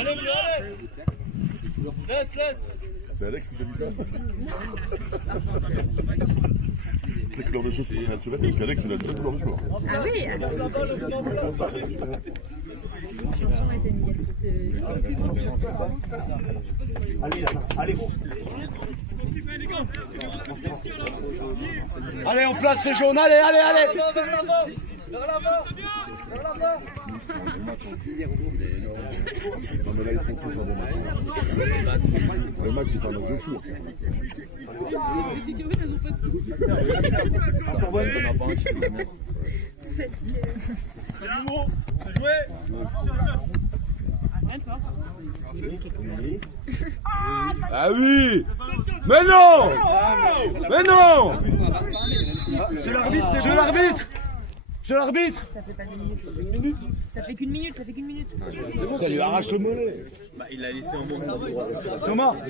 Allez, allez. Laisse. C'est Alex qui t'a dit ça? C'est couleur de cheveux pour Real Semaine, parce qu'Alex, il a une vraie couleur de cheveux. Ah oui. Allez, on place les jaunes, allez. Vers l'avant. Non, mais là, ils font tous un bon match. Le match, il fait un match de fou. Ah oui. Mais non. C'est l'arbitre. Ça fait pas 2 minutes. Ça fait qu'une minute. C'est bon, ça lui arrache le mollet. Bah, il l'a laissé en monde.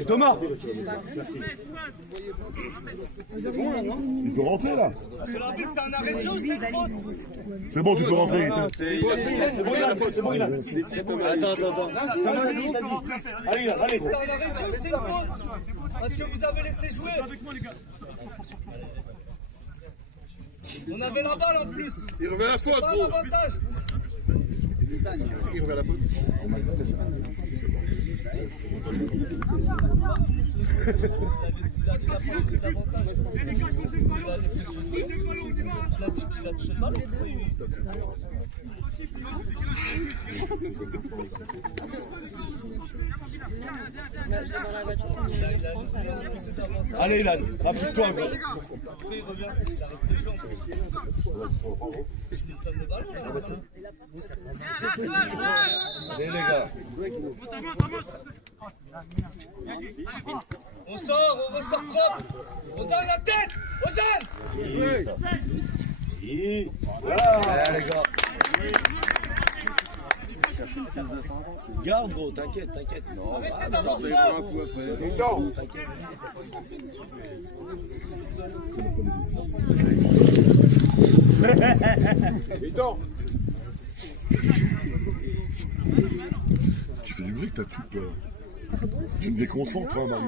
Thomas. Il peut rentrer, là. C'est l'arbitre, c'est un arrêt de jeu, c'est une faute. C'est bon, tu peux rentrer. C'est bon, il a faute, c'est bon, il a. Attends. Allez. C'est un arrêt de jeu, c'est une faute. Parce que vous avez laissé jouer. On avait la balle en plus. Il revient à la faute, Pas l'avantage. Il revient à la faute. Allez, Ilan, applique-toi un peu. Allez, les gars. On ressort propre. Ozan, la tête. Ozan. Allez, les gars. Garde, gros, t'inquiète. Non, Tu fais du bruit que t'as plus peur. Tu me déconcentres, hein, Marie.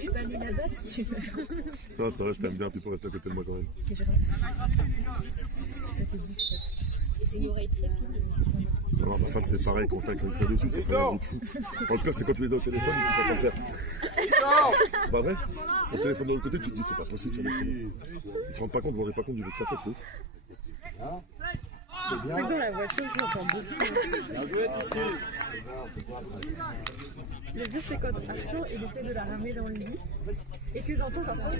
Je peux aller là-bas si tu veux. Ça reste, t'aimes bien, tu peux rester à côté de moi quand même. Alors, ma femme, c'est pareil, quand t'as quelqu'un dessus, ça fait un bruit de fou. En tout cas, c'est quand tu les as au téléphone, ils savent pas le faire. Pas vrai? Au téléphone de l'autre côté, tu te dis, c'est pas possible, ça ils se rendent pas compte, vous vous rendez pas compte du bruit que ça fait, c'est ouf. C'est que dans la voiture, je l'entends beaucoup. Bien joué, Titi. Le but, c'est quand Action, il essaie de la ramener dans le lit et que j'entends parfois.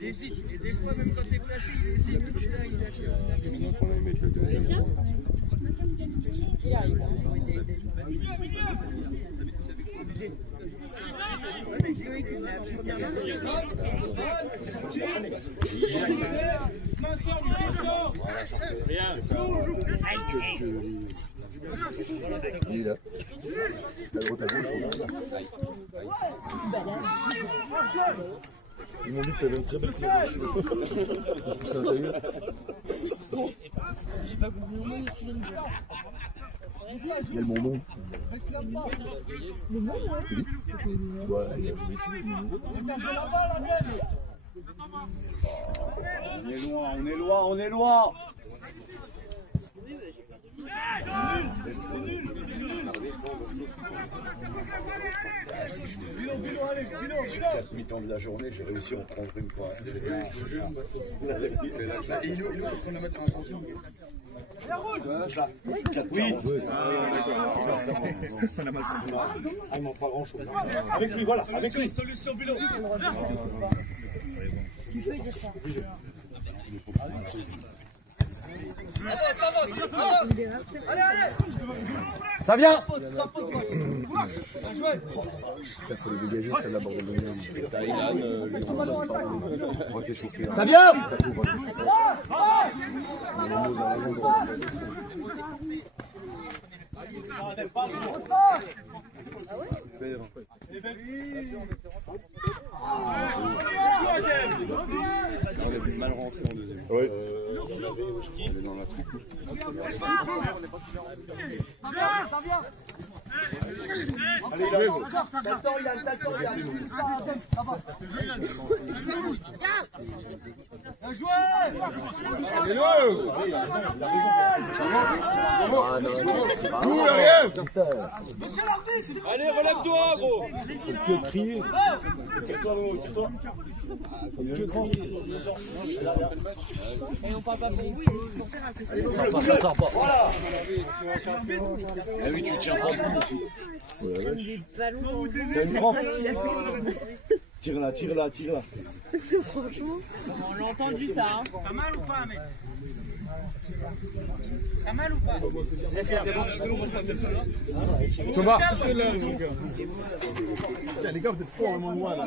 Il hésite, et des fois même quand t'es flashé, il hésite. Là, il lâche. Il arrive. Il est là. À droite, à gauche, ils m'ont dit que t'avais une très belle couleur. C'est intérieur. Il y a le Mondon. Le monde, Ouais. On est loin. Quatre mi-temps de la journée, j'ai réussi à en prendre une quoi. Oui. Avec lui, voilà, avec lui. Solution bilan. tu peux dire ça. Allez, allez. Ça vient. Il faut le dégager, ça l'aborde le mien. Ça vient. On a mal rentré en deuxième. Oui. On est dans la troupe. Allez, lève. Allez, relève-toi, gros. Que crier. Tire-toi, Momo, tire-toi. Ça sort pas. Voilà. Ah oui, tu tiens pas le coup aussi. T'as une crampe. Tire-la, tire-la, tire-la. Franchement. On l'a entendu ça. Hein. T'as mal ou pas, mec? T'as mal ou pas? Thomas. Les gars, vous êtes trop vraiment loin là.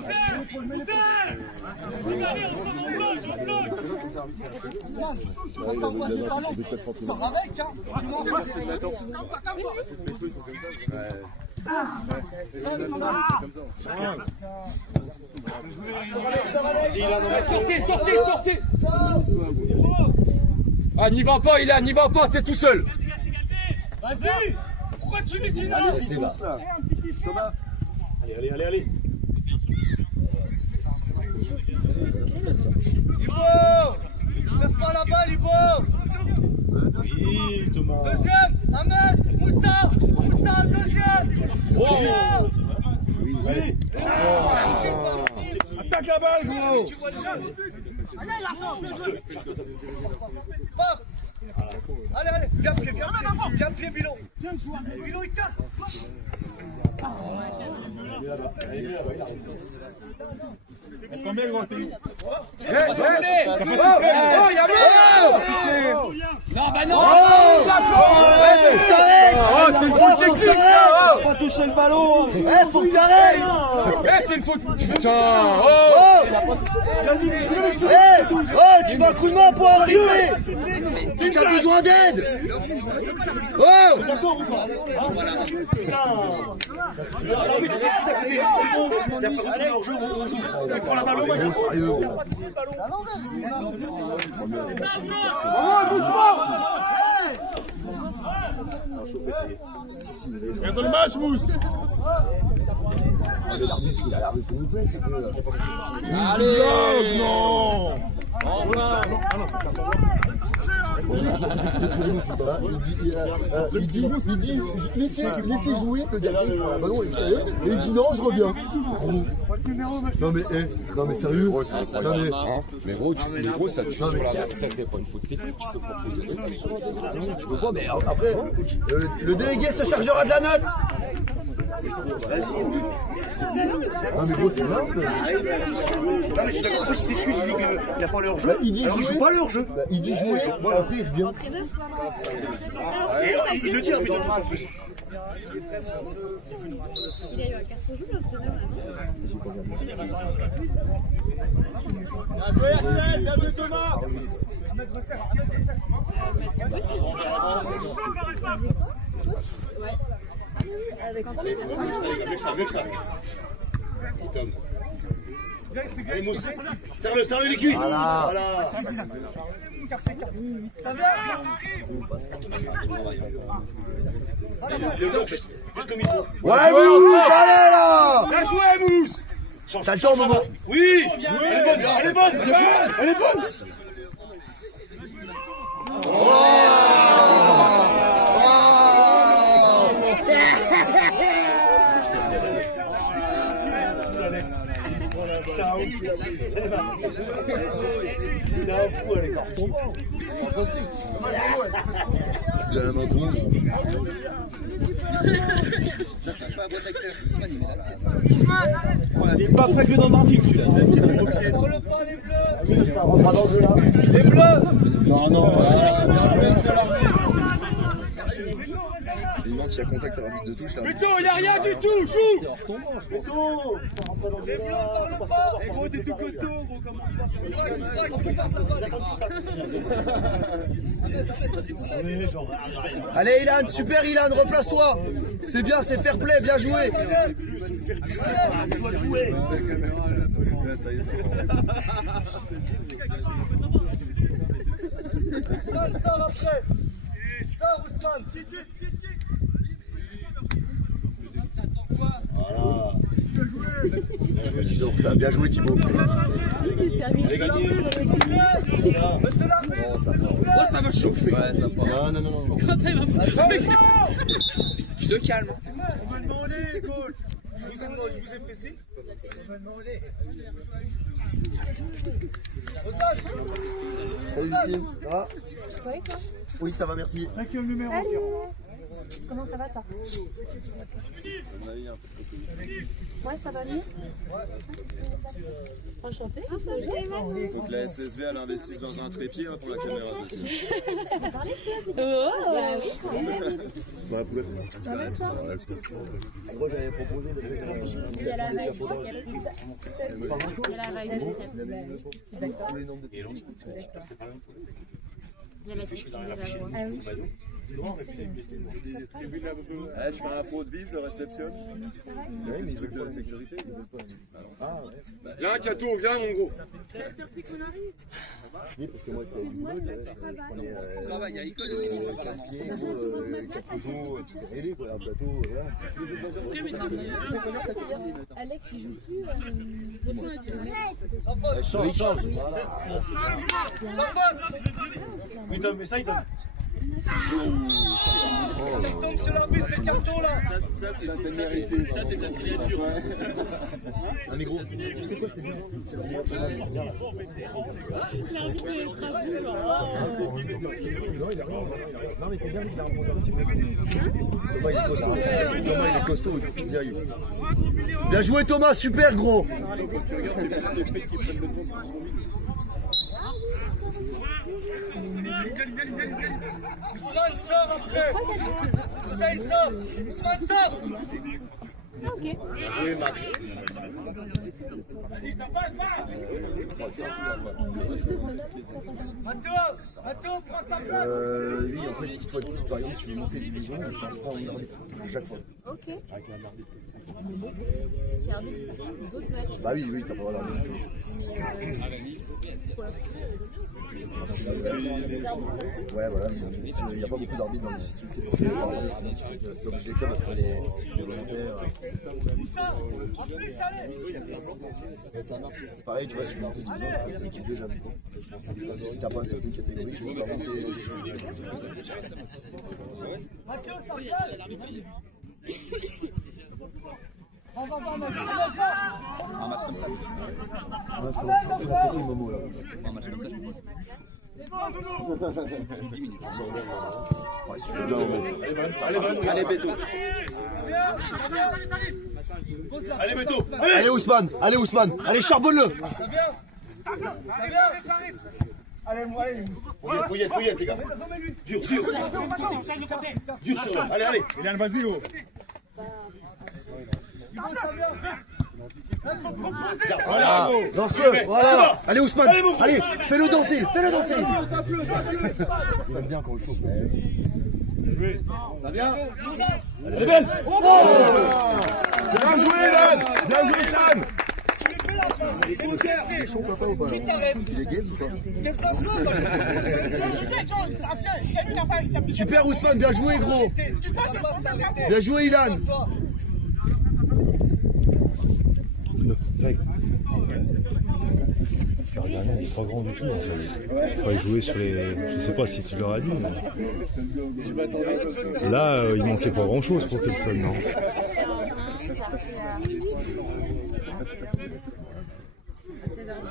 Sortez, sortez, sortez. Ah, n'y va pas, Ilan, n'y va pas, t'es tout seul. Vas-y! Pourquoi tu lui dis non? C'est là. Thomas. Allez, allez, allez, allez. Ibo! Lève pas la balle, Ibo! Oui, Thomas. Deuxième! Ahmed! Moussa! Moussa, deuxième! Oh. Oui. Attaque la balle, gros. Paf! Allez, allez! Viens pied, viens pied, Bilon! Bilon, il tape! Non, bah non. Oh, c'est une faute technique, ça. Pas toucher le ballon. Faut que t'arrêtes. C'est une faute. Putain. Oh. Tu vas un coup de main pour arriver. Tu as besoin d'aide. Oh. Il a pas retourné hors jeu, on joue. Il prend la balle au moins. Chauffer, ça y est. Reste dans le match, Mousse. L'arbitre, il a l'air de nous plaire, c'est peu. Allez, non. Il dit laissez jouer, le gardien prend la ballon et il dit non, je reviens. Non mais sérieux. Non Mais gros, ça tue. Ça, c'est pas une faute technique. Tu peux proposer des choses. tu peux pas, mais après, le délégué se chargera de la note. Non mais gros, c'est grave. Non mais je suis d'accord, après il s'excuse, il dit qu'il n'y a pas leur jeu. Il dit alors il joue pas leur jeu. Il dit jouer, après il revient. Et il le dit, mais dans en plus. Il a eu un carton jaune l'entraîneur là. Bien joué, Thomas! Ouais. Avec Mieux que ça. Allez, Mousse. Serre-le les cuits. Voilà. Ça vient! Le bloc, juste comme il faut. Ouais, Mousse, allez là. Bien joué, Mousse. T'as le temps, Momo. Oui. Elle est bonne. Elle est bonne. Il a un fou avec un retombant. J'ai la main grande. Il est pas prêt que dans un film, celui-là. Pour le pas, les bleus! Je rentre pas dans le jeu là. Les bleus! Non. y a contact à l'arbitre de touche. Beto, il n'y a rien du tout, joue. Eh gros, t'es tout costaud, gros, comment Allez Ilan, super Ilan, replace-toi. C'est bien, c'est fair play, bien joué. Sors après. Sors Ousmane. Voilà. Bien joué Thibaut, ça. Bien joué Thibaut. Allez, gagné. Oh, ça va chauffer. Ouais, ça part. Non. Je te calme. On va demander, coach. Je vous ai fait signe. On va demander. Salut Justine, ça va? Ouais, toi? Oui, ça va, merci. Cinquième numéro. Salut. Comment ça va, toi? Ouais, ça va mieux? Enchanté. Il faut que la SSV elle investisse dans un trépied pour la caméra. Moi j'avais proposé de faire Je fais un pot de vif, je le réceptionne. Oui, mais il veut de la sécurité. Viens, Kato, viens, mon gros. Oui, parce que moi c'était du boulot, je prenais capoteau, puis c'était aidé quoi, un plateau, Alex, il joue plus. Change. Putain, mais ça, il donne. Il tombe sur l'arbitre, ce carton là. Ça, c'est mérité. Ça, c'est ta signature. Ah mais gros, tu sais quoi, c'est bien. C'est la meilleure chose à dire là. Non mais c'est bien, il a un bon service. Thomas il est costaud. Bien joué Thomas, super gros. Tu regardes, c'est plus ces faits qui prennent le temps sur son vide. Ousmane sort après. Ousmane sort. Ousmane sort. Ok. Bien joué, Max. Vas-y, ça passe, va. Attends, prends sa place. Oui, en fait, il faut, si par exemple tu veux monter division, on passe pas en arbitre à chaque fois. Ok. Avec un arbitre. C'est arbitre d'autres matchs. Bah oui, t'as pas le droit d'arbitre. Ouais, voilà, il n'y a pas beaucoup d'arbitres dans les systèmes. C'est obligé de mettre les volontaires. C'est pareil, tu vois, si tu montes division, il faut une équipe de jeunes. Si t'as pas certaines catégories, tu peux pas monter les jeunes. Un match comme ça. Il faut répéter Momo là. Un match comme ça. Allez, Beto. Allez, Beto. Allez Ousmane, allez charbonne-le. Ça vient. Allez, Fouillette, les gars. Dur sur eux. Allez. Ilan, vas-y, oh. Voilà, lance-le, voilà. Allez Ousmane, allez, fais-le danser. Ça bien quand on chauffe. Ça vient. Elle est belle. Bien joué, Ilan. Il est chaud, papa, ou pas? Il est gay ou pas? Super Ousmane, bien joué gros. Bien joué Ilan. Faire gagner, il est pas grand du tout en fait. Il faut jouer sur les. Je sais pas si tu leur as dit, mais. Là, il manquait pas grand chose pour Kelson, non?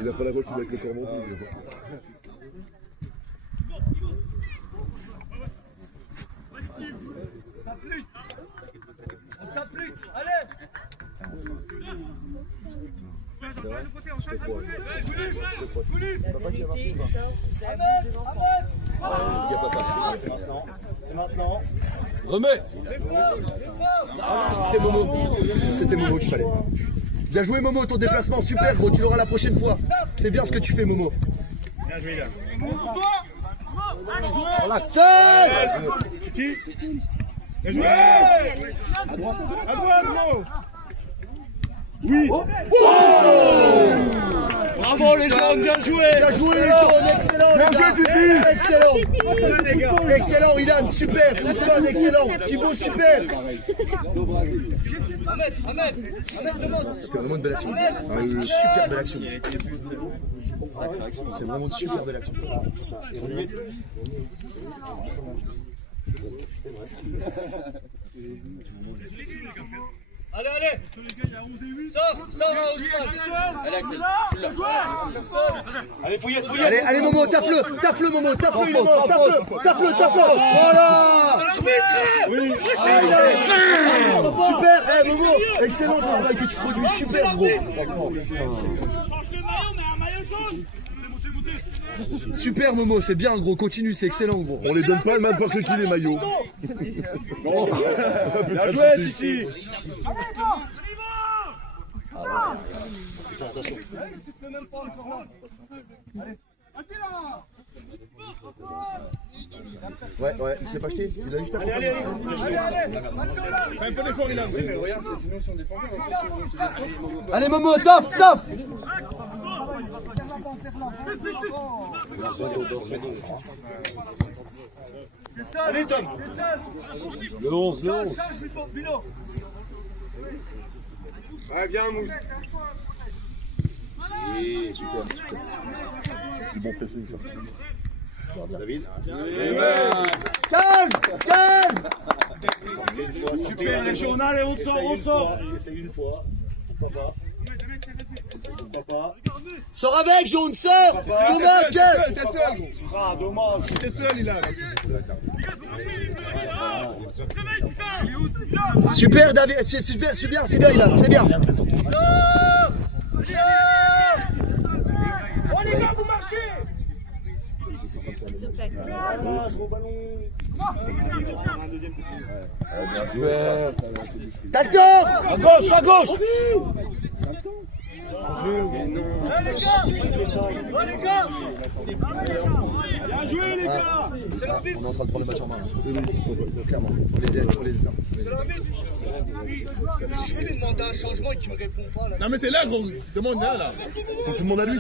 Il a pas la voiture avec le corps non plus. On s'applique. Allez. Il y a papa. C'est maintenant. Remets. C'était Momo. C'était Momo qu'il fallait. Bien joué Momo, ton déplacement, super gros, tu l'auras la prochaine fois. C'est bien ce que tu fais Momo. Bien joué, là. Seul. Qui? Bien joué. À droite, gros. Oui. Oh. Bravo les jaunes, bien joué. Bien joué les jaunes, excellent. Bien joué, Titi. Excellent. Excellent Ilan, super. Ousmane, excellent. Thibaut, super. C'est vraiment une belle action. Ah, c'est une super belle action. C'est vraiment une super belle action. Allez, allez. Sors, Ousmane. Allez, Axel. Allez, fouillez. Allez Momo, tafle Momo, tafle Momo, tafle. Voilà. Super, Momo, excellent travail que tu produis, super gros. Change le maillot, mais un maillot jaune. Super Momo, c'est bien gros, continue, c'est excellent gros. On les donne pas n'importe qui les maillots. Bien joué, Titi. Attention. Ouais, il s'est pas acheté, il a juste à Allez. Fais un peu d'effort, il a. Oui, mais regarde, sinon si on défend bien, Allez Momo, taf. Allez, Tom. Le 11. Ouais, viens, Mousse. Et super. Du bon pressing, ça. David. Calme. Super, les jaunes, allez, on sort. Essaye une fois. Pourquoi pas. Sors avec, jaune, sors. Dommage. T'es seul. Ah, dommage. T'es seul, il a. Super David, c'est bien Ilan, c'est bien. On y va, vous marchez. Bien joué. T'as le temps. À gauche. Allez, les gars. Bien joué, les gars. C'est l'arbitre. On est en train de prendre le match en main. Clairement, faut les aider. C'est l'arbitre. Si je lui demande un changement et qu'il me répond pas là. Non, mais c'est là, gros. Demande là, là. Faut que tu demandes à lui.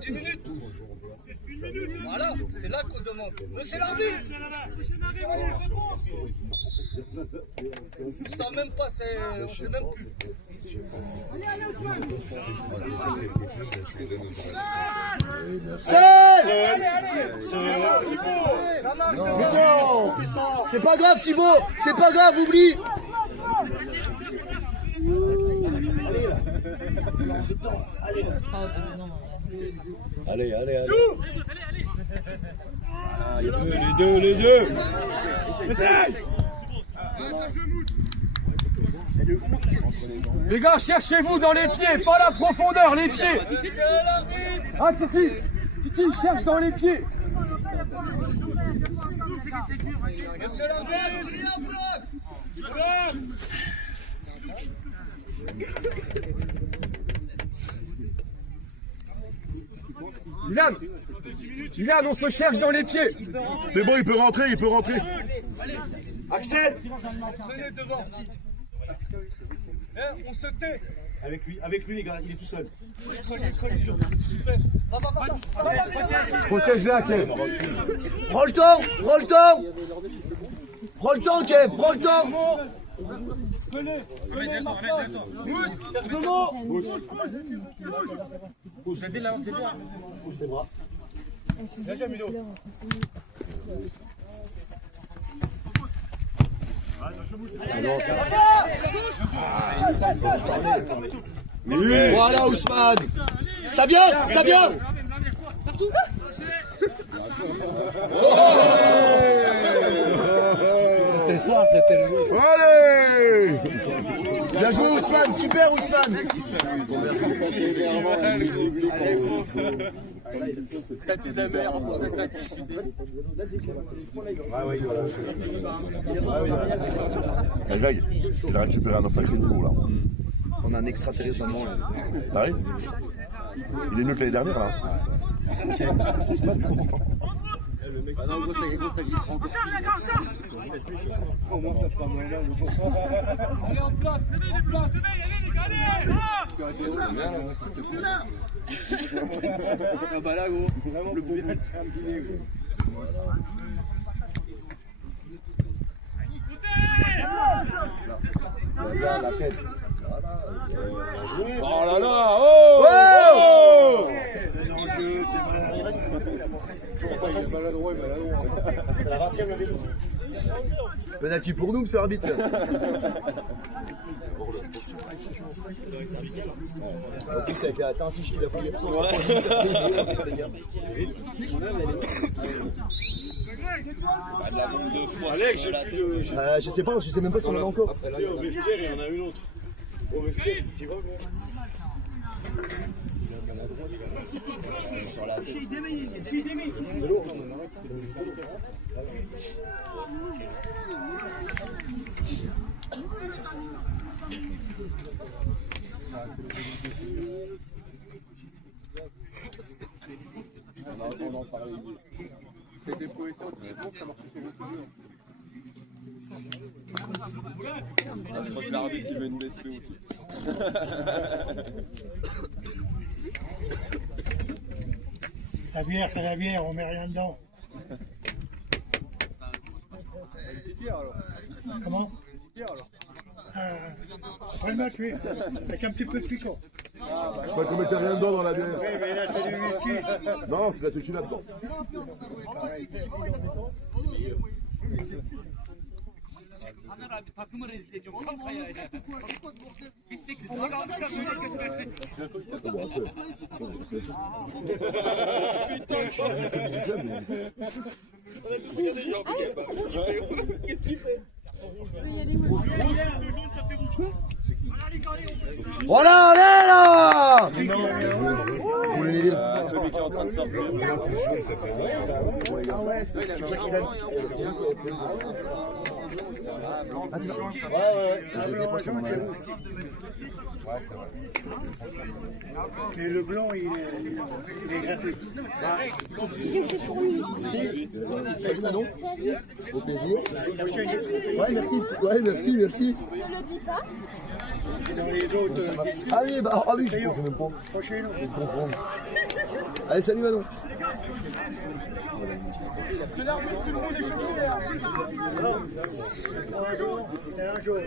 10 minutes. Voilà, c'est là qu'on demande. Mais c'est l'arbitre. On sait même pas, on sait même plus. Seul. Ça marche. Non, c'est pas grave Thibaut, c'est pas grave, oublie. Allez. Les deux. Essaye. Les gars, cherchez-vous dans les pieds, pas la profondeur, les pieds. Ah, Titi, cherche dans les pieds. Monsieur l'arbitre, il y a un bloc. Ilan, on se cherche dans les pieds. C'est bon, il peut rentrer. Axel, venez devant. On se tait. Avec lui, les gars, il est tout seul. Protège-la, Kev. Prends le temps. Prends le temps, Kev, prends le temps. Pousse tes bras. Bien joué, Milo. Voilà Ousmane. Ça vient. C'était ça, c'était le jeu. Allez. Bien joué Ousmane, super Ousmane. Tati Zamer, on pense à Tati, tu sais. C'est Greg, il a récupéré un sacré niveau là. On a un extraterrestre dans le monde. Bah oui. Il est mieux que l'année dernière là. Ah non, gros, ça glisse encore. Au moins ça fera moins mal. Allez en place, allez Ah bah là, gros, le bon but. La tête. Oh là là, oh! C'est la 20e le vélo. Penalty pour nous, monsieur l'arbitre. En plus, avec la Tintiche qu'il a pris hier soir. Alex, Je sais pas, je sais même pas si on en a encore. au vestiaire, il y en a une autre. Au vestiaire, tu vois. On en parlait. C'était poétant, mais bon, ça marchait sur le coup. Je crois que l'arbitre il veut une BSP aussi. La bière, c'est la bière, on met rien dedans. Comment? Après le match, oui. Avec un petit peu de piquant. Je crois qu'on mettait rien dedans dans la bière. Oui, mais là, c'est du whisky. Non, c'est la tequila dedans. Takımı rezil ediyorum. Bittik. Qu'est-ce qu'il fait? Voilà, allez là! Celui qui est en train de sortir. Mais le blanc, il est gratuit. Salut Manon. Au plaisir. Ouais, merci. Ouais, merci. Et dans les autres, Ah oui, bah, ah oui, je pensais même pas. prochaine. Je comprends. Allez, salut Manon. Un jour.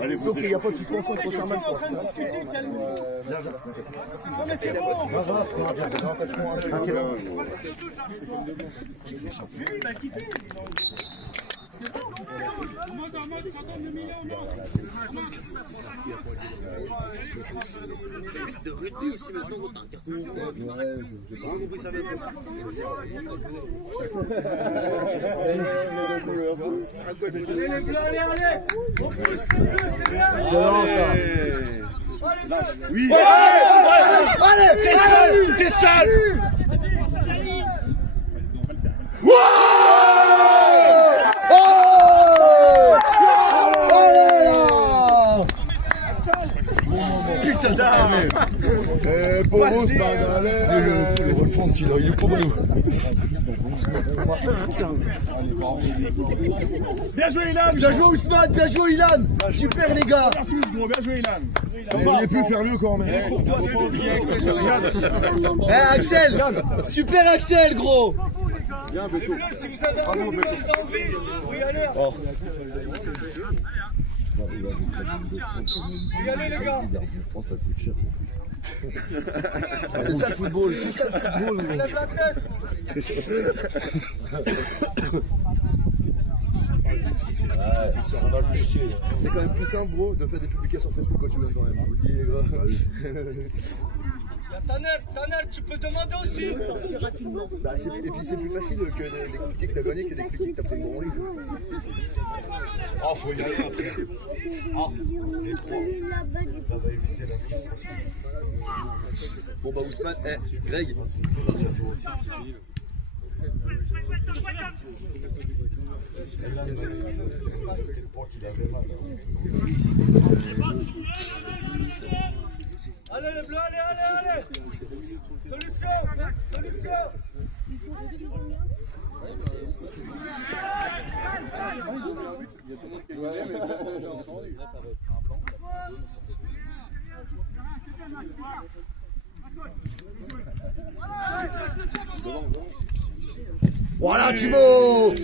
Allez, Sauf qu'il n'y a pas de suspension au prochain match, je pense. De rugby aussi maintenant, on a un carton. Oui. Allez, t'es seul! Putain de Poros, le refond, il est pour nous. Bien joué Ilan! Bien joué Ousmane! Bien joué Ilan! Super les gars! Bien joué, Ilan. Vous auriez pu faire mieux quand même. Faut pas oublier Axel derrière. Axel! Super Axel, gros! Bien, Beto. Bravo, Beto. Oh. Regardez les gars. C'est ça le football, c'est ça le football. C'est sûr, on va le sécher. C'est quand même plus simple, gros, de faire des publications Facebook quand tu veux quand même. Vous le dites, les gars. Tanner, tu peux demander aussi. Bah, et puis c'est plus facile d'expliquer que t'as gagné que d'expliquer que t'as pris le bon livre. Ah, faut y aller après. Ah, les trois. Ça va éviter la frustration. Bon bah Ousmane, Greg. Allez les bleus, allez. Solution. Voilà Thibaut.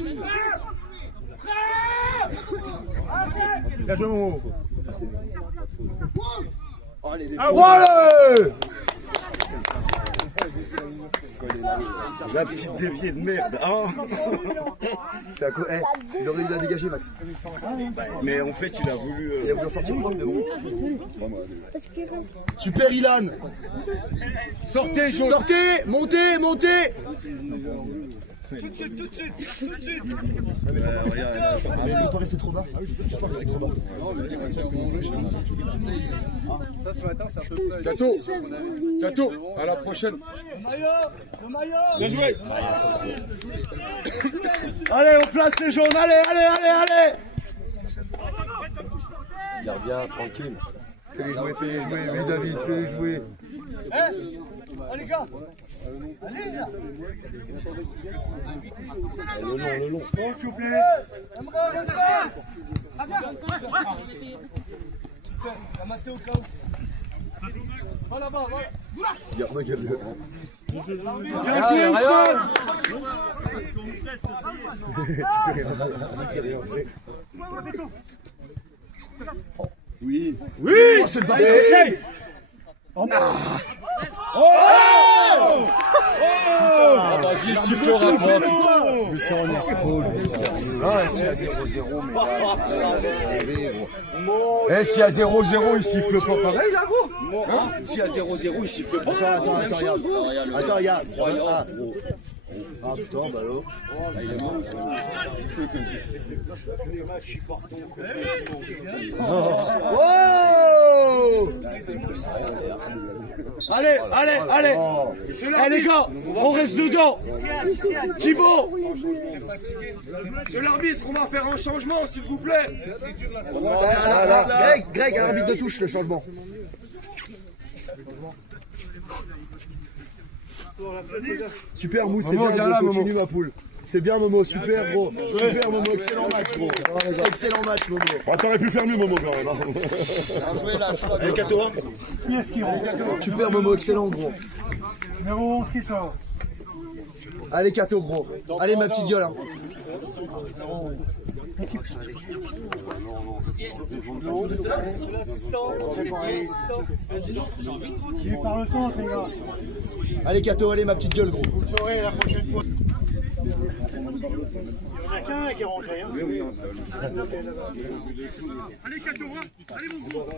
Bien joué, Momo. Voilà. La petite déviée de merde. Ah. C'est à quoi il aurait dû la dégager Max. Mais en fait, il a voulu. Il a voulu en sortir propre mais bon. Super Ilan. Sortez, jaune. Sortez, montez. Tout de suite. Regarde, il faut pas rester trop bas. Ah oui, je peux pas rester trop bas. Ça, ce matin, c'est un peu près. Cato, à la prochaine. Le maillot. Bien joué. Allez, on place les jaunes, allez. Gardien, tranquille. Fais-les jouer, oui David, fais-les jouer. Les gars. Le long. Bon, s'il vous plaît. La maté au cas où. Va là-bas, va. Regarde-le. Bien joué, Ousmane. Tu peux rien faire. Oui. Oh, c'est le bordel. Vas-y, il sifflera pas. Mais c'est un escroc, lui. S'il y a 0-0, mais s'il y a 0-0, il siffle pas pareil, là, gros. S'il y a 0-0, il siffle pas. Attends, regarde. Ah putain, bah alors. Oh! Allez. Eh les gars, on reste dedans. Thibaut. Monsieur l'arbitre, on va faire un changement, s'il vous plaît. Greg, à l'arbitre de touche, le changement. Super Mou, c'est bien gros, continue ma poule. C'est bien Momo, super gros. Super Momo, excellent match gros. Excellent match Momo. Ah, t'aurais pu faire mieux, Momo, quand même. Allez, Cato. Super Momo, excellent gros. Numéro 11 qui sort. Allez Cato gros. Allez ma petite gueule. Il est par le centre, les gars. Allez Cato, allez ma petite gueule gros. Vous le saurez la prochaine fois. Il n'y en a qu'un qui est rentré. Hein. Allez Cato, allez mon gros.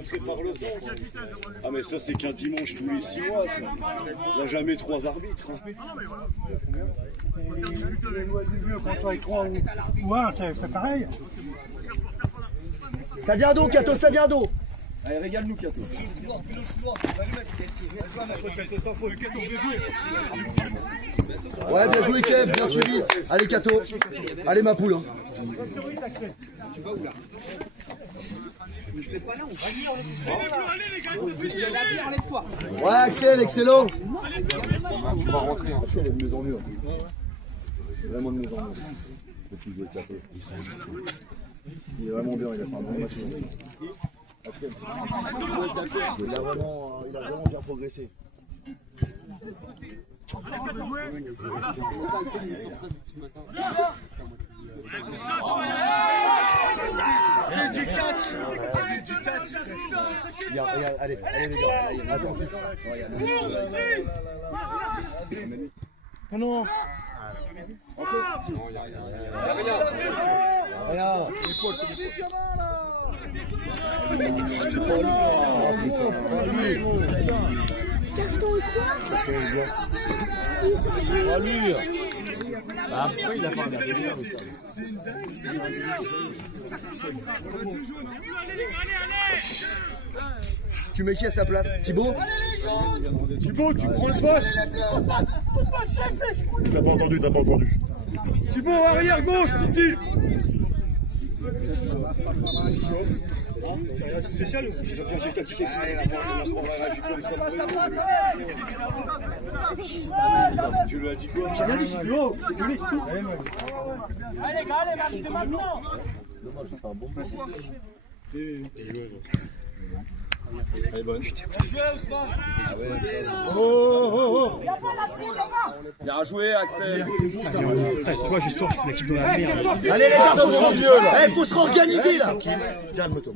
Ah, mais ça, c'est qu'un dimanche tous les 6 mois, ça. Il n'y a jamais 3 arbitres. Les lois du jeu, quand on avec 3 ou 1, c'est pareil. Ça vient d'eau Cato, ça vient d'eau. Allez, régale-nous, Cato. Ouais, bien joué Kev, bien suivi. Allez Cato. Allez ma poule. Ouais Axel, excellent. Tu vas rentrer. Axel est de mieux en mieux. Vraiment de mieux en mieux. Il est vraiment bien, il a fait un bon match. Axel. Il a vraiment bien progressé. C'est du catch. C'est du catch. Allez les gars, attentif. Oh non. Rien. Allure. Ah, pourquoi il a pas regardé ça? Tu mets qui à sa place? Thibaut? Thibaut, tu prends le poste. T'as pas entendu, t'as pas entendu. Thibaut, arrière gauche, Titi. Spécial ou tu lui as dit quoi? J'ai rien dit, Philo. Allez, gars, allez, marche de maintenant. Dommage, j'ai fait un bon passé. Elle est bonne. Oh. Bien joué, Axel. Tu vois, je sors, je suis l'équipe de la merde. Allez les gars, faut se réorganiser là. Calme-toi.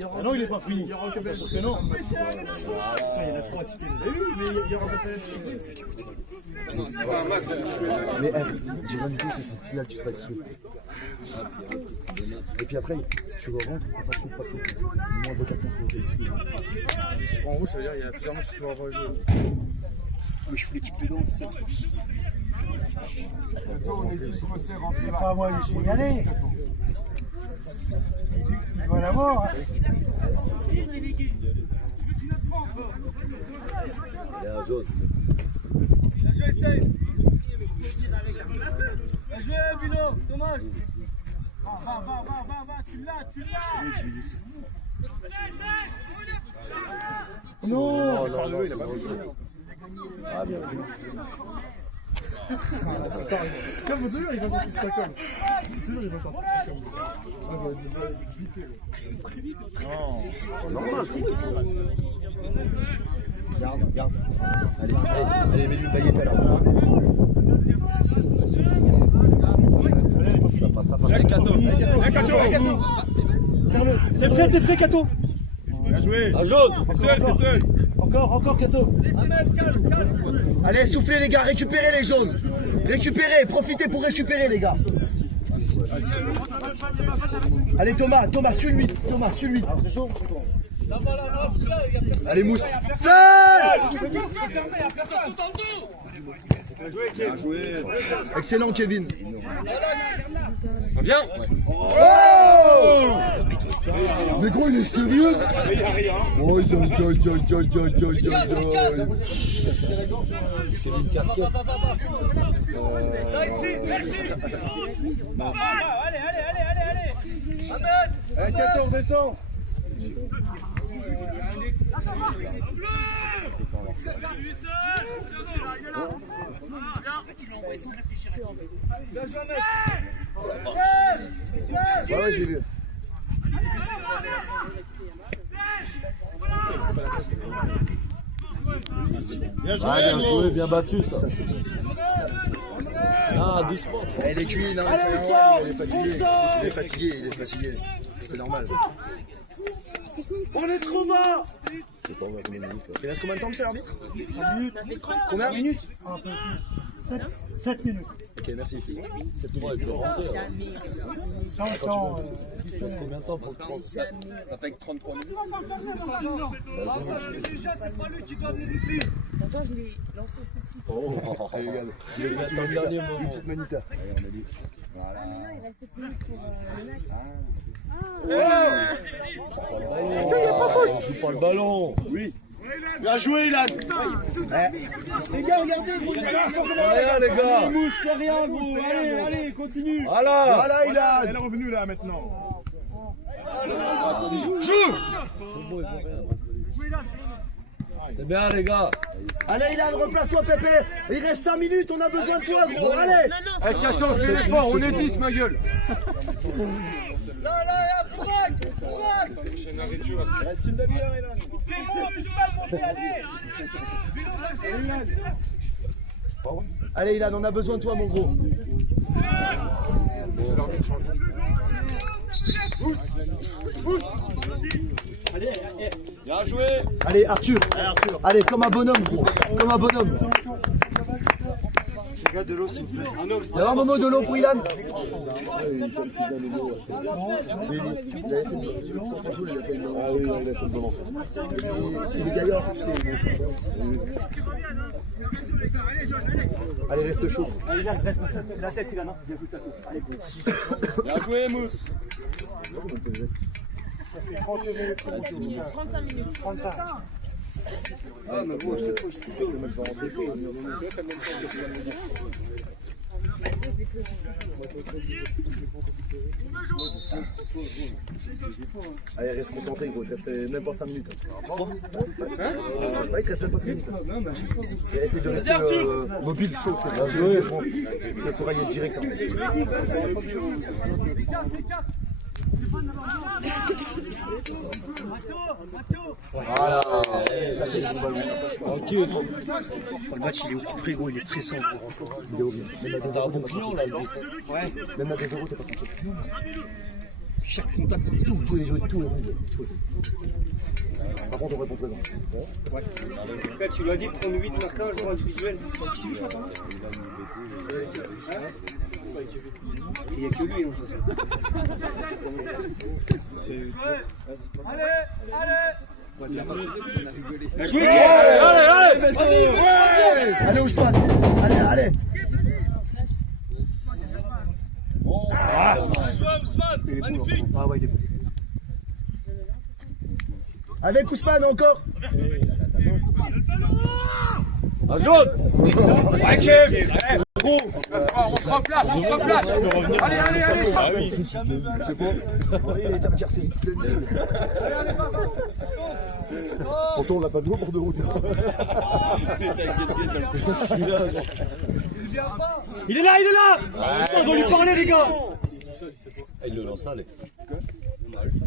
Ah non, il n'est pas fini. Bien sûr que non. Il y en a 3 à siffler. Mais il y aura peut-être. Mais j'ai rien du tout, c'est cette signal, tu seras dessus. Et puis après, si tu re-rentres, attention, pas trop. Moins de carton, c'est ok. En gros, ça veut dire qu'il y a plusieurs matchs qui vont avoir joué. Mais je fous l'équipe dedans, c'est ça. C'est pas moi qui suis gagné. Tu vas l'avoir. Il y a un jaune. Bien joué, essaye. Bien joué, Bilo. Dommage. Va, tu l'as. Non, il a pas bougé. Ah, bien. Comme toujours, il va sortir ça comme. Toujours, il va sortir ça comme. normal, Regarde. Allez, mets-lui une baguette là. Ça passe. Allez, Kato. Serre-le. T'es frais, Kato. Bien joué. Un jaune. T'es seul. Encore, Kato. Allez, soufflez les gars, récupérez les jaunes. Récupérez, profitez pour récupérer les gars. Allez Thomas, suis le 8. Suis le 8. C'est chaud. Allez Mousse. Seul. Bien joué. Excellent Kevin. Ça vient. Oh. Mais gros, il est sérieux? Oh, Kevin Casquet. Allez, 14, descends. Ouais, j'ai vu. Bien joué, bien battu ça. Ah, doucement. Il est cuit, non, c'est normal, il est fatigué. C'est normal. On est trop bas. Il reste combien de temps, monsieur l'arbitre? 3 minutes. Combien? 7 minutes. 7 minutes. Ok, merci. 7 minutes, il peut rentrer. Il reste combien de temps pour le prendre? Ça fait que 33 minutes. Déjà, c'est pas lui qui doit venir ici. Pourtant, je l'ai lancé petit. Oh, regarde. Il est à un dernier moment. Une petite manita. Voilà. Il reste 7 minutes pour le match. Putain, il n'y a pas faute. On joue pas le ballon. Oui. Bien joué, Ilan. Les gars, regardez. Allez, les gars. Mousse, c'est rien, gros. Allez, continue. Voilà, Ilan. Elle est revenue là maintenant. Joue. C'est bien, les gars. Allez, Ilan, replace-toi, Pépé. Il reste 5 minutes, on a besoin de toi, gros. Allez. Allez, 14, fais l'effort, on est 10, ma gueule. Là, courage. Reste une demi-heure, Elan. Allez, Ilan, on a besoin de toi, mon gros. Bien joué. Allez, Arthur. Allez, comme un bonhomme, gros. Comme un bonhomme. gars de l'eau, s'il vous plaît. D'avoir Momo de l'eau pour Ilan. Ah oui, il a fait le bon enfant. Il est gaillard, tu sais. Allez, reste chaud. Allez, viens, reste la tête, il a, non? Bien joué, Tato. Allez, Bien joué, Mousse. Ça fait 35 minutes. 35. Ah, mais bon, je sais pas, je suis sûr, le mec va rentrer. Allez, reste concentré, gros. Il te reste même pas 5 minutes. Hein? Ouais, il te reste même pas 5 minutes. Et essaye de rester mobile, chaud. C'est bien joué. Ça fera y être direct. Voilà, ça c'est le bon ballon. Ok, le match il est au coup près, gros, il est stressant. Il est horrible. Même à 2-0, t'es pas tranquille. Ouais. Même à 2-0, t'es pas tranquille. Chaque contact, c'est Tous les jeux, tous les jeux. Par contre, on répond présent. Ouais. Là, tu lui as dit de prendre 8 Martin, je vois le visuel. Il n'y a que lui, en fait. Allez, allez. Jouez, allez, Ousmane. Allez, allez. Magnifique. Ah ouais, il est bon. Avec Ousmane encore. Un jaune. Ouais, Kev. Gros. On se replace, on se replace. Allez, allez, allez. C'est bon. Il est à me casser vite. Pourtant, on l'a pas de bord de route. Il est là, il est là. On doit lui parler, les gars. Il le lance, allez.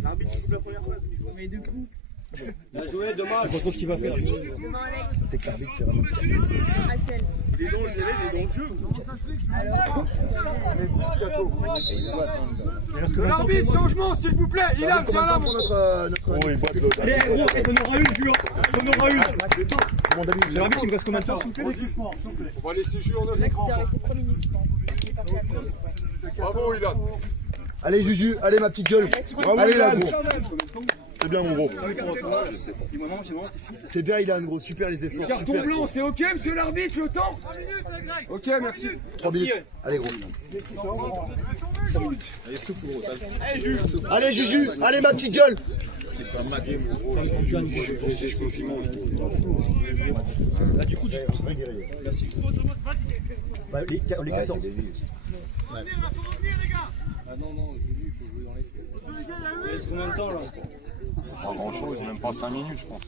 L'arbitre qui joue la première phase. Mais du coup. Bien joué, dommage. Je sais pas ce qu'il va faire. C'est que l'arbitre, c'est vraiment. Il est dans le délai, il est dans le jeu. L'arbitre, changement, s'il vous plaît. Il a, viens là, mon. Allez, gros, on aura une, Julien. On aura une. Mon David, J'ai l'arbitre, il me reste combien de temps, s'il vous plaît? On va laisser jouer en notre écran. C'est 3 minutes, je pense. Bravo, Ilan. allez, Juju, allez, ma petite gueule. Allez, là, gros. C'est bien, mon gros. C'est bien, Ilan, gros. Super les efforts. Carton Super. blanc, c'est ok, monsieur l'arbitre, le temps? Ok, merci. 3 minutes. Allez, gros. Allez, Juju. Allez, ma petite gueule. Là, du coup, merci. Bah, les 14. Allez, on va faut revenir, les gars. Ah non, non, Juju, il faut jouer dans les. Il reste combien de temps là? Pas grand chose, même pas 5 minutes, je pense.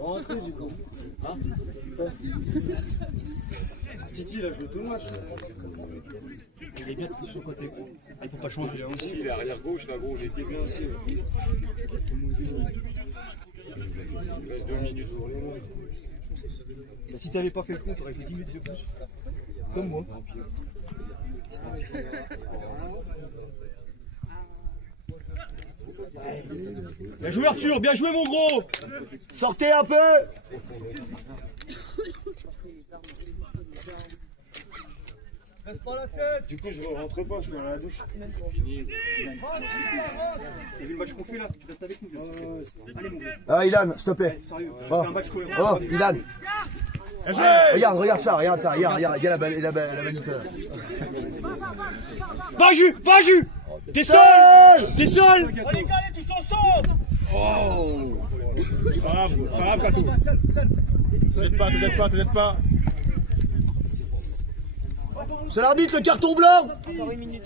Rentrer du coup. Hein? Titi, il a joué tout le match. Il est bien sur le côté. Ah, il faut pas changer. Il est arrière gauche, là, gros, il est testé aussi. Il reste 2 minutes. Si t'avais pas fait le coup, t'aurais fait 10 minutes de plus. Comme moi. Bien joué Arthur, bien joué mon gros. Sortez un peu. Reste pas la tête. Du coup, je rentre pas, je vais aller à la douche. T'as vu le match qu'on fait là? Tu restes avec nous. Allez mon gros. Ah, Ilan, s'il te plaît. Sérieux. Oh, C'est un match cohérent. oh, Ilan. Regarde ça, regarde ça. Regarde, la vanité. Va Jus, va Jus. T'es seul. T'es seul. Oh, les gars, allez tous ensemble. Pas grave, Kato. T'inquiète pas. C'est l'arbitre, le carton blanc. Encore 1 minute.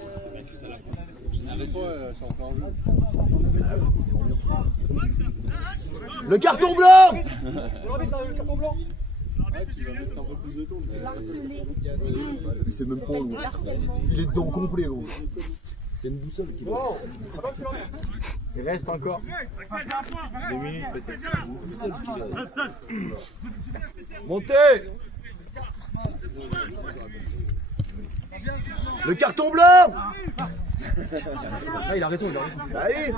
Le carton blanc. Il sait même pas où. Il est dedans complet, gros. C'est une boussole qui va. Il reste encore 2 minutes peut-être. Montez. Le carton blanc. Ah, il a raison, Bah oui.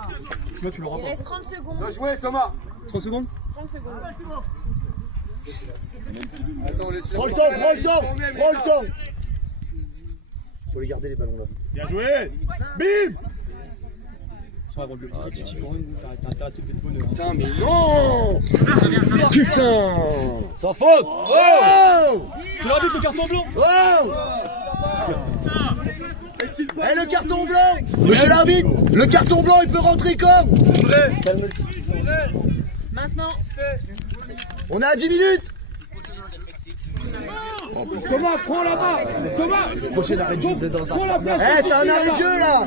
Sinon, tu l'auras Il pas. reste 30 secondes. Bien joué, Thomas. 30 secondes. 30 secondes. Attends, laisse-le. Prends le temps, prends le temps, prends le temps. Faut les garder les ballons là. Bien joué. Bim. Putain, mais non. Putain. Sans faute. Oh! Tu l'arbitre le carton blanc. Oh! Eh, le carton blanc! Monsieur l'arbitre, le carton blanc il peut rentrer comme! Maintenant. On a 10 minutes! Thomas, prends là-bas. Thomas, Prochain arrêt de jeu. prends la place. Eh, c'est un arrêt de jeu là!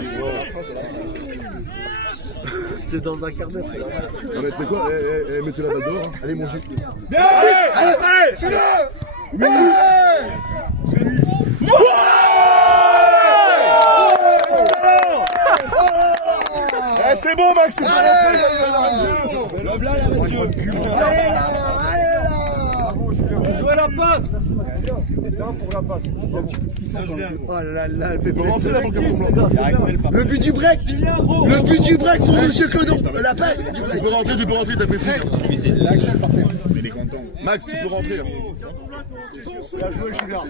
C'est dans un quart d'heure. Non mais c'est quoi? Mettez la balle dehors. Hein. Allez, mon jeu. Bien. Allez, c'est Eh, c'est bon, Max, tu peux rentrer. Love là, monsieur. Allez là! Jouez la passe. Oh là là, elle fait Tu peux rentrer là pour le carton blanc. le but du break! Le but du break pour monsieur Clodon! La passe! Du Tu break! peux rentrer, t'as fait signe. Max, tu peux rentrer. Bien joué, Julien!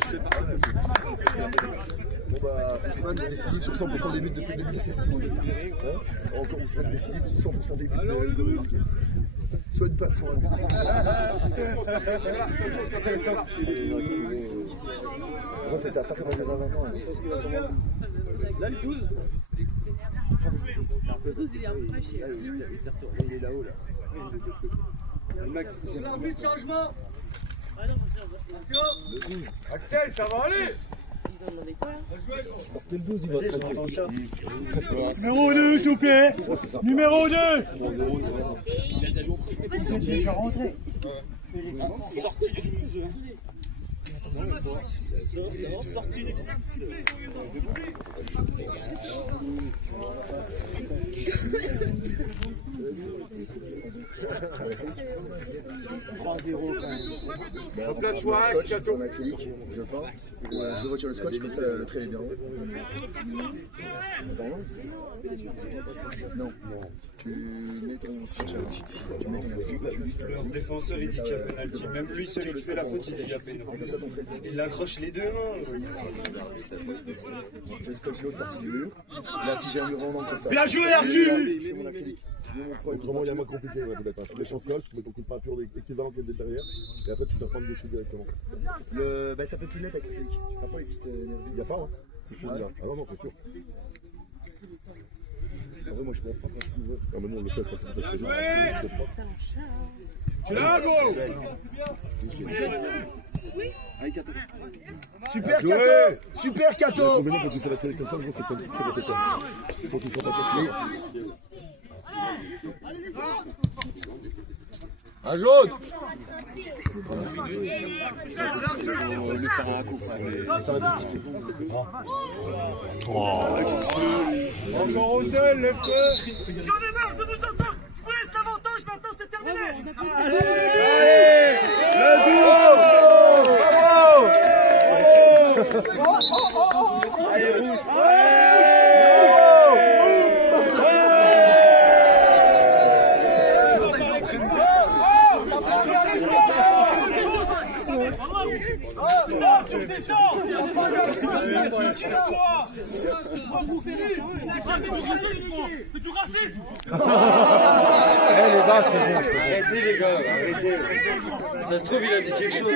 Bon bah, Ousmane décisif sur 100% des buts depuis le début de la saison. Encore Ousmane décisif sur 100% des buts de marqués. Soit une passe, soit un. Bon, c'était à 5,25 ans. Là, le 12. Le 12, il est un peu fraîche. Il est là-haut, là. Max, C'est l'arbitre changement. Axel, ça va aller. Ils en demandaient quoi Sortez le 12, il va être tranquille. Numéro 2, s'il vous plaît. Numéro 2. Sortie du 6. Replace-toi, Axe, Cato. Je pars. Je retire le scotch, comme ça le trait est bien haut. Attends. Non. Tu mets ton soutien. Tu mets ton Leur défenseur il dit qu'il y a penalty. Même lui, celui qui fait la faute, il dit qu'il y a penalty. Il accroche les deux mains. Je scotche l'autre partie du mur. Là, si j'ai un mur en angle comme ça. Bien joué, Arthur. Je mets mon acrylique. Je mets mon point. Autrement, il y a moins compliqué, ouais, peut-être. Tu mets ton scotch, tu mets ton coup de peinture équivalent qui est derrière, et après tu t'apprends dessus directement. Bah, ça fait plus net avec l'acrylique. Tu prends pas les petites nervures. Il n'y a pas, hein? C'est chaud, là. Ah non, non, c'est sûr. En vrai, moi, je peux pas quand je peux. Ah, mais nous, on le fait, ça, c'est peut-être toujours. Tu l'as, gros. Super Cato! Super Cato! Mais non, quand tu fais la télé comme ça, gros, c'est pas ça. Quand tu fais pas ta Un jaune. Encore au sol, le feu. J'en ai marre de vous entendre. Je vous laisse l'avantage. Maintenant, c'est terminé. Allez, le duo. Bravo. C'est du racisme. Eh les gars, c'est bon, c'est bon. Arrêtez, les gars, arrêtez. Ça se trouve, il a dit quelque chose.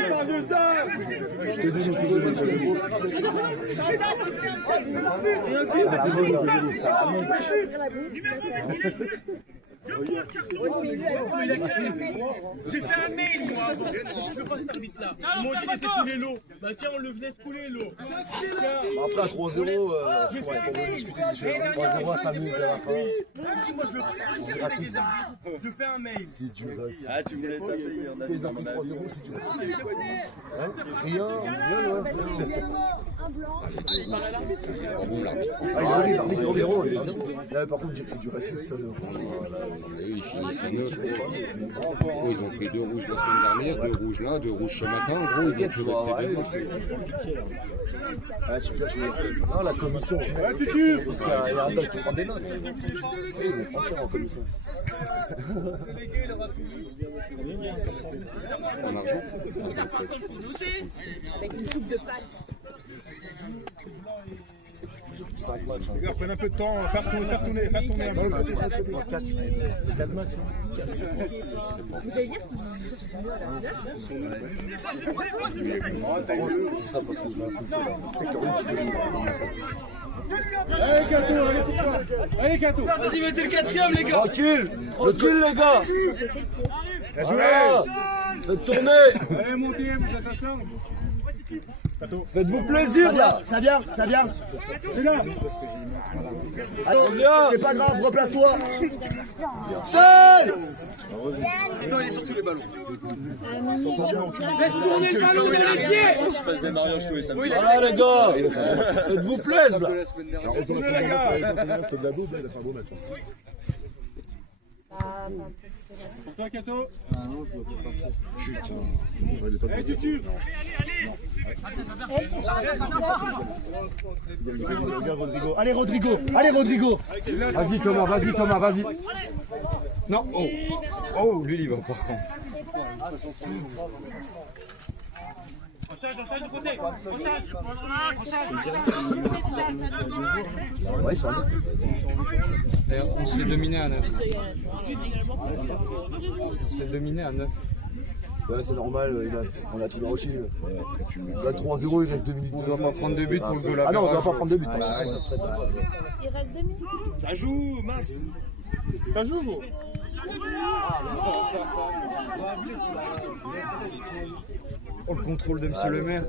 J'ai fait un mail, moi, avant. Je veux pas cet arbitre-là. Ils m'ont dit laissez couler l'eau. Bah tiens, on le laisse couler l'eau. Tiens. Après, à 3-0, je pourrais pas discuter des choses. Moi, je fais un mail. Ah, tu voulais taper hier. Les arbitres 3-0, c'est du racisme. Rien, rien, un blanc. Ah, il est Romero. Là, par contre, c'est du racisme, ça. Ils finissent à 9. Ils ont pris 2 rouges la semaine dernière, 2 rouges là, 2 rouges ce matin. En gros, ils vont plus rester des autres. Ah, super, non, la commission. Il y a un doc qui prend des notes. Ils vont prendre cher en commission. En argent, 57, je crois. Avec une coupe de pâtes. 5 matchs. Les gars, prenez un peu de temps, faire tourner un peu. 4 matchs. Vous allez dire Allez, Kato. Vas-y, mettez le 4ème, les gars. Tranquille, les gars. Voilà. Faites tourner. Allez, montez, vous êtes ensemble. Faites-vous plaisir, là. Ça vient. C'est là. C'est pas grave, replace-toi. Seul. Putain, il est sur tous les ballons. Faites tourner le ballon dans les pieds. Je faisais Mario, je trouvais ça. Voilà, les gars. Faites-vous plaisir, là. C'est de la boue, il a fait un beau match. Pour toi, Kato. Allez, Tutu. Allez, Rodrigo. Vas-y, Thomas, vas-y. Non, oh, lui, il va par contre. On change de côté. On change. Ouais, ils sont là. On se fait dominer à 9. Ouais, c'est normal, on a tout lâché. Là, 3-0, il reste 2 minutes. On doit pas prendre 2 buts pour le goal. Ah non, on doit pas prendre 2 buts. Il reste 2 minutes. Ça joue, Max. Ça joue, gros. Oh, le contrôle de monsieur le maire.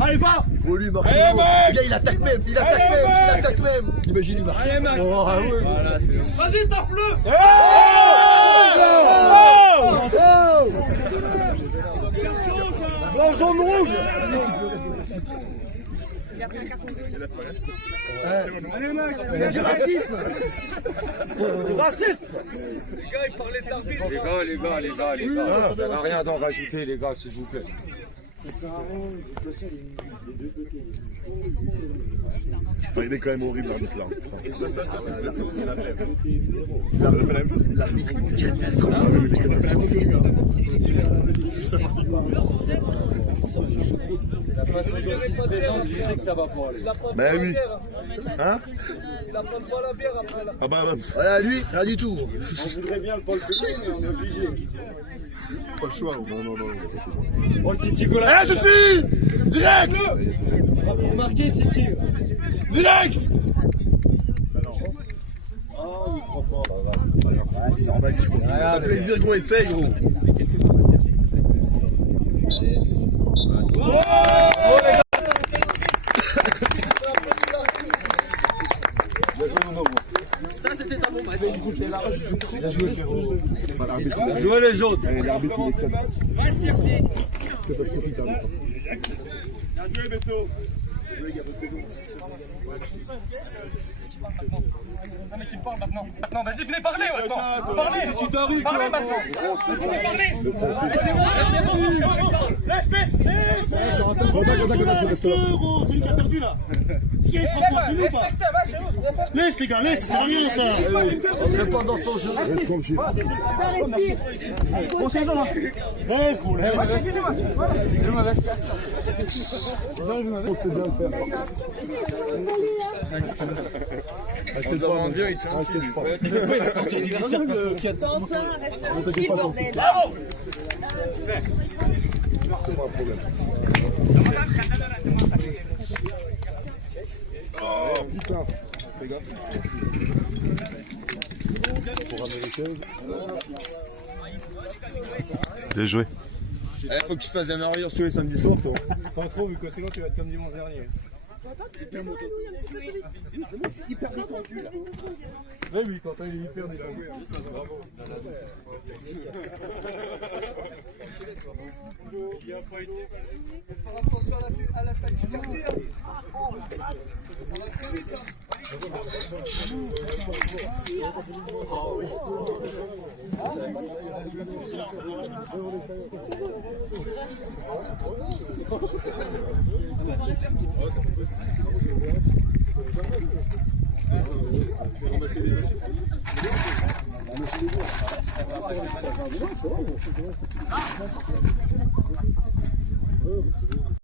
Allez, va. Oh, lui, Marc. Allez, Max. Le gars, il attaque même. Imagine, lui, Marc. Allez, Max. Voilà, c'est bon. Vas-y, taffe-le. Oh, jaune rouge. Allez, Max. C'est du racisme. Les gars, ils parlaient de l'arbitre. Les gars, ça sert à rien d'en rajouter, les gars, s'il vous plaît. Enfin, il est quand même horrible, l'arbitre là. L'arbitre, il catastrophe. La façon dont il se présente, tu sais que ça va pas aller. Ben oui. Hein? Il apprend pas la bière après là. Ah bah, Voilà, lui, rien du tout. On voudrait bien le pas le payer, mais on est obligé. pas le choix. Non. Oh, le Titi Cola. Eh, Titi! Direct! Vous marquez, Titi. Direct! Ah, c'est normal qu'il faut. Ça fait plaisir qu'on essaye, gros. Ça, c'était un bon match. Bien joué, frérot. Jouez les jaunes. L'arbitre, il est stop. Va le chercher. Catastrophique, l'arbitre. Bien joué, Beto. Non, mais qui parle maintenant. Maintenant, vas-y, venez parler maintenant. Parlez. Parlez maintenant. Laisse. Contact, reste là. C'est lui qui a perdu là. Laisse les gars, laisse, ça sert à rien ça. Rentrez pas dans son jeu. Reste tranquille. Laisse gros, laisse. Restez pas, mon Dieu, il tient. Restez pas. Reste bordel. C'est pas un problème. Oh putain. Fais gaffe. Pour américaine. Bien joué. Faut que tu fasses la meilleure sur les samedis soirs, toi. Pas trop, vu que sinon tu vas être comme dimanche dernier. Oui, quand il est hyper détendu. Attention à l'attaque du quartier.